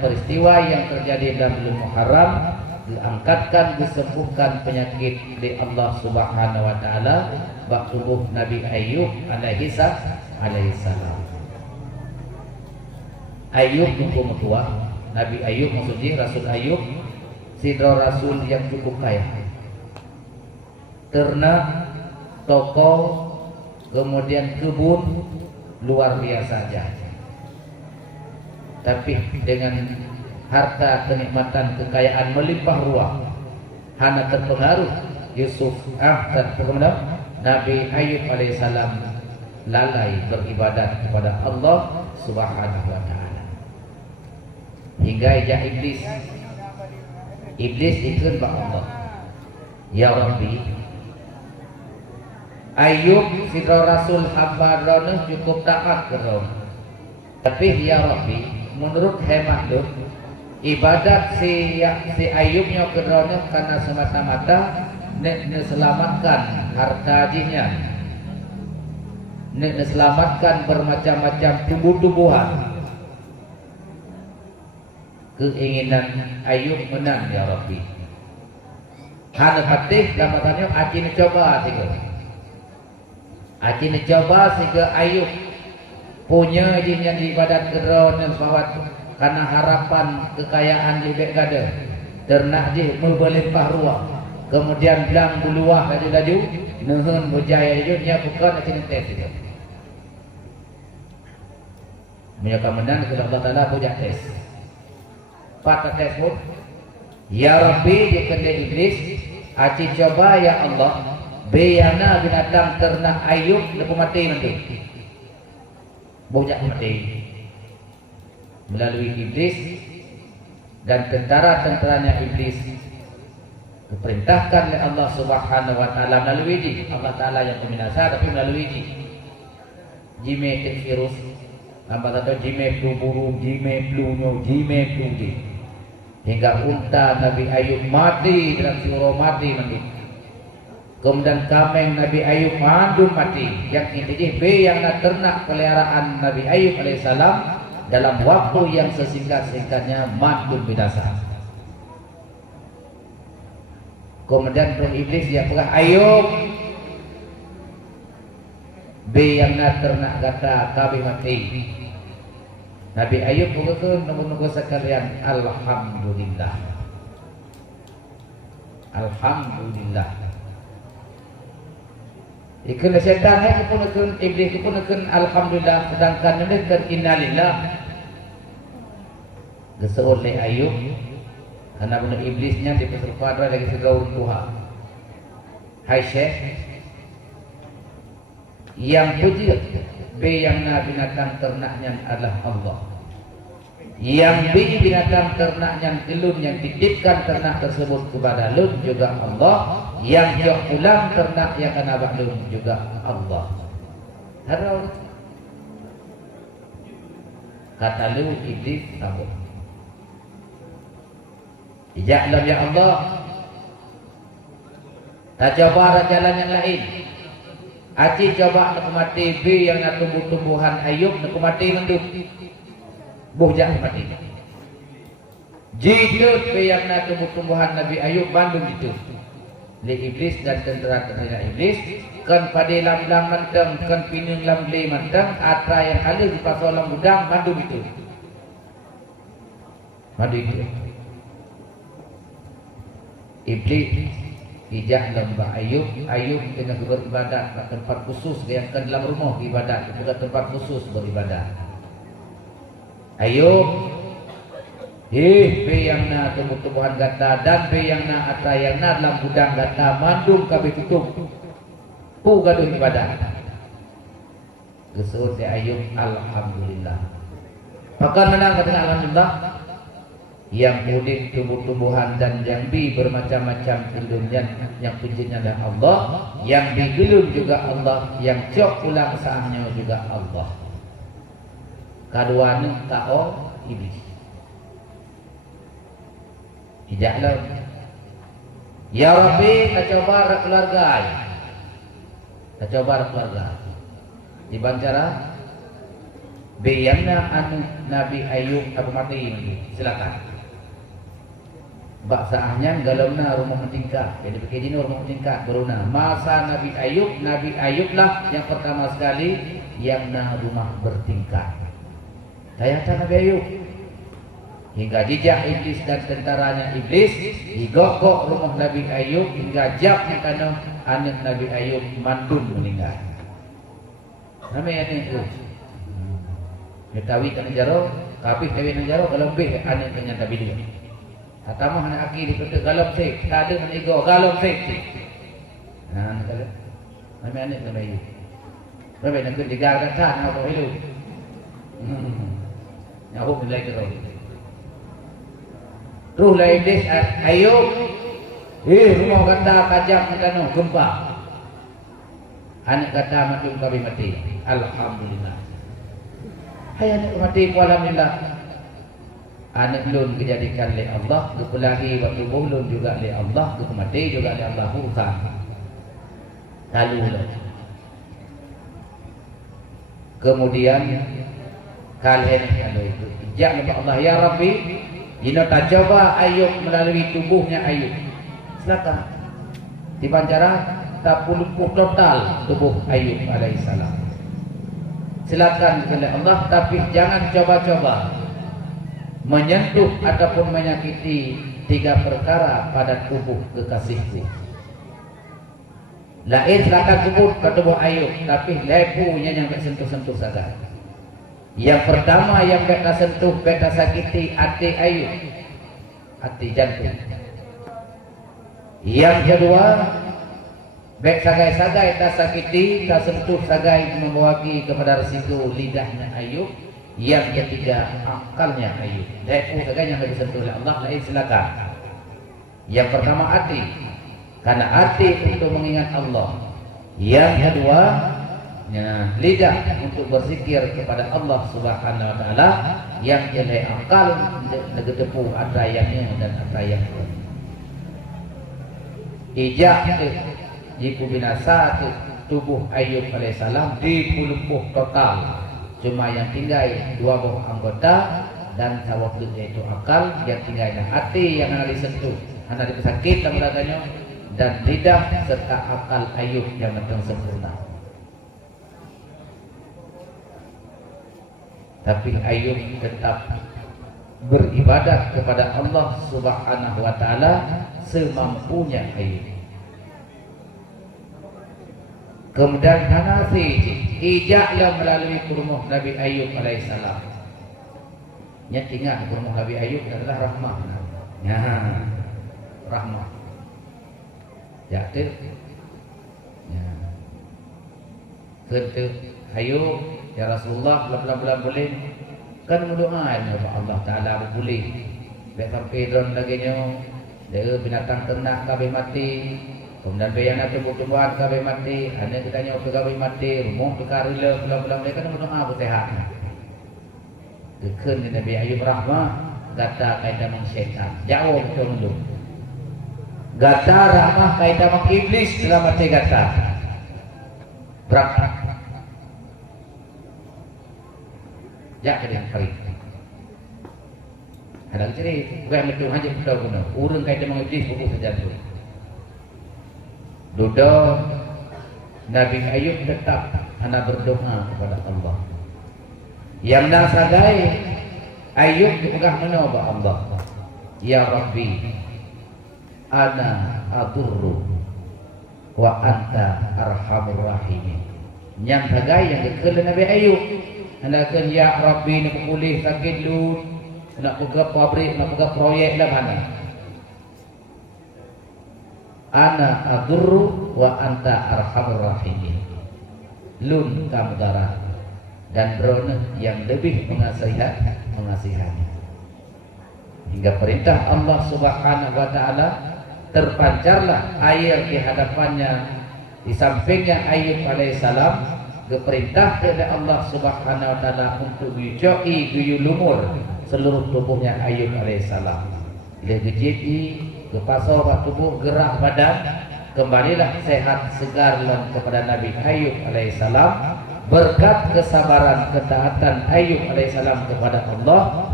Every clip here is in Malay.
peristiwa yang terjadi dalam bulan Muharram, diangkatkan, disembuhkan penyakit di Allah Subhanahu wa taala bak tubuh Nabi Ayub alaihi salam. Ayub hukum tua, Nabi Ayub maksudnya Rasul Ayub, sidro rasul yang cukup kaya. Ternak, toko, kemudian kebun luar biasa aja. Tapi dengan harta, kenikmatan, kekayaan melimpah ruah, hana terpengaruh Yusuf Nabi Ayub alaihissalam lalai beribadat kepada Allah Subhanahu wa taala. Hingga ijah iblis ikut ba Allah, ya Rabbi, Ayub sidra rasul hamba rono cukup taat kerom. Tapi ya Rabbi, menurut hemat lu, ibadat si Ayubnya kerono karena semata-mata nek selamatkan harta jinya, nek selamatkan bermacam-macam tumbuh-tumbuhan. Keinginan Ayub menang ya Rabbi. Hana patih lamatannya aci coba tiga. Aci coba sehingga Ayub punya jinya di badan keron yang sawat karena harapan kekayaan di bek gada. Ternak je membelimpah ruah. Kemudian belang buluah laju-laju nehun bujaya nya bukan aci tes itu. Menyaka menang kepada Allah Taala puja tes. Patah tes pun ya Rabbi dikendai iblis aci coba ya Allah beyana binatang ternak Ayub lepas mati nanti bujak mati melalui iblis dan tentara-tentaranya iblis diperintahkan oleh Allah Subhanahu wa taala melalui ji Allah Taala yang peminasa tapi melalui jime virus apa kata jime flu burung jime flu nyo jime flu hingga unta Nabi Ayub mati dalam surau mati nanti. Kemudian kameng Nabi Ayub mandun mati. Yang intinya yang ternak peliharaan Nabi Ayub alaihissalam dalam waktu yang sesingkat-singkatnya mandun binasa. Kemudian roh iblis dia pegah Ayub yang ternak kata kami mati. Nabi Ayub mengucapkan nunggu sekalian alhamdulillah. Alhamdulillah. Ikut setan hai pun iblis pun alhamdulillah sedangkan mendengar innalillah. Geseol le Ayub karena benar iblisnya diperserupai lagi segaul Tuhan. Hai Syekh, yang puji yang binatang ternaknya adalah Allah. Yang binatang ternaknya elun yang titipkan ternak tersebut kepada lun juga Allah. Yang jauh pulang ternak yang kena lun juga Allah. Harau kata lu iblis sambut. Ija'lam ya Allah. Tak coba jalan yang lain. Aci coba nak mati bi yang nak tumbuh-tumbuhan Ayub nak mati menduk. Bujak mati. Jidut bi yang nak tumbuh-tumbuhan Nabi Ayub bandung itu. Li iblis dan tentera-tentera iblis kan pada lam-lam manteng kan pining lam le manteng atra yang kali di pasolam gudang bandung itu. Mandi itu. Iblis ijah lembah Ayub dengan beribadat ke tempat khusus yang ke dalam rumah ibadat ke tempat khusus beribadat. Ayub yang na tumbuh-tumbuhan gata dan yang na atayang na dalam gudang gata mandung kabeh tutup pu gaduh ibadat. Geseut si Ayub alhamdulillah. Maka menang kata alhamdulillah. Yang mudik tumbuh-tumbuhan dan jambi bermacam-macam gelunnya yang pujinya adalah Allah, yang digelun juga Allah, yang cok ulang saahnya juga Allah. Kaduana tao iblis. Ijaklah. Ya Rabbi, coba keluarga. Coba keluarga. Di Bancara Beyana anu Nabi Ayub apa mati silakan. Baksanya galaunya rumah tingkat. Jadi begini rumah tingkat beruna. Masa Nabi Ayub lah yang pertama sekali yang rumah bertingkat. Tayatan Nabi Ayub. Hingga jejak iblis dan tentaranya iblis digokok rumah Nabi Ayub hingga jap karena anak Nabi Ayub mandun meninggal. Namanya ini Metawi kan jaro, tapi tawi kan jaro kalau lebih anak dengan Nabi dia. Pertama anak aki di galop sek, tak ada menigo galop sek. Nah, kalau namanya anak Nabi Ayub. Nabi nak digagal kan apa itu? Aku mulai terus. Ruh la iblis Ayub rumah kata kajak kanu gempa anak kata mati kami mati alhamdulillah hai anak mati alhamdulillah anak lun dijadikan oleh Allah kepelahi waktu lun juga oleh Allah mati juga oleh Allah bukan lalu kemudian kalian itu ijab Allah ya Rabbi. Jika tak coba Ayub melalui tubuhnya Ayub, silakan. Dipancara tak lumpuh total tubuh Ayub alaihissalam. Silakan oleh Allah, tapi jangan coba-coba menyentuh ataupun menyakiti 3 perkara pada tubuh kekasihku. Lain silakan sebut ke tubuh Ayub, tapi lepunya yang sentuh-sentuh saja. Yang pertama yang beta sentuh, beta sakiti hati Ayub, hati jantung. Yang kedua, bek sagai-sagai tak sakiti, tak sentuh sagai membawaki kepada resiko lidahnya Ayub. Yang ketiga, akalnya Ayub. Lepu sagai yang disentuh oleh Allah, lain silakan. Yang pertama hati, karena hati untuk mengingat Allah. Yang kedua, lidah untuk berzikir kepada Allah Subhanahu wa taala, yang jelek akal negetepu ada yangnya dan ada yang ijak jiku binasa tubuh Ayub alaihissalam dipulumpuh total, cuma yang tinggal 2 buah anggota dan waktu itu akal, yang tinggalnya hati yang ada disentuh, ada disakit dan dan lidah serta akal Ayub yang matang sempurna. Tapi Ayub tetap beribadah kepada Allah Subhanahu wa taala semampunya Ayub. Kemudian Hanafi ijaklah melalui rumah Nabi Ayub alaihissalam. Yang ingat rumah Nabi Ayub adalah rahmah. Ya, rahmah. Ya, tu. Ya. Tentu Ayub ya Rasulullah bulan-bulan boleh kan berdoa kepada Allah Taala boleh. Baik sampai drone lagi nyo, dia binatang ternak kabeh mati. Kemudian bayana tumbuh-tumbuhan kabeh mati, ane kita nyo kabeh mati, rumah bekarila bulan-bulan boleh kan berdoa bersehat. Dekeun Nabi Ayub rahmah gata kaitan dengan syaitan. Jauh betul dulu. Gata rahmah kaitan dengan iblis selamat gata. Berangkat jak dengan kali. Ada jadi bukan betul hanya betul guna. Urang kaitan dengan iblis buku saja tu. Duduk Nabi Ayub tetap hendak berdoa kepada Allah. Yang nasagai Ayub dipegang menolak Allah. Ya Rabbi, ana adurru wa anta arhamur rahimin. Yang sagai yang dikele Nabi Ayub. Hendakan ya Rabbi nak pulih sakit lu, nak buka pabrik, nak buka proyek lah mana. Ana adurru wa anta arhamur rahimin. Lun kamu darah dan Brona yang lebih mengasihani. Hingga perintah Allah Subhanahu wa taala terpancarlah air di hadapannya, di sampingnya Ayub alaihissalam. Diperintah oleh Allah Subhanahu wa taala untuk dijoi guyu lumur seluruh tubuhnya Ayub alaihissalam. Bila dijeti ke pasau tubuh gerak badan, kembalilah sehat segar kepada Nabi Ayub alaihissalam berkat kesabaran ketaatan Ayub alaihissalam kepada Allah,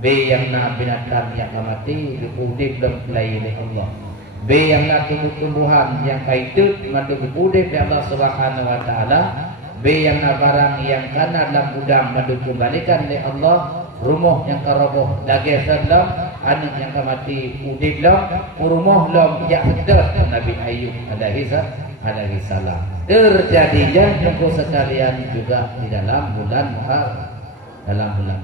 yang binatang yang mati diudip dan pelai oleh Allah, yang tumbuh-tumbuhan yang kaitut mati diudip oleh Allah Subhanahu wa taala, yang barang yang kana dalam gudang mati kembalikan oleh Allah, rumah yang karoboh daging sedlam anak yang mati udip lam rumah lam ya hadat Nabi Ayub alaihi salam. Terjadinya untuk sekalian juga di dalam bulan Muharram, dalam bulan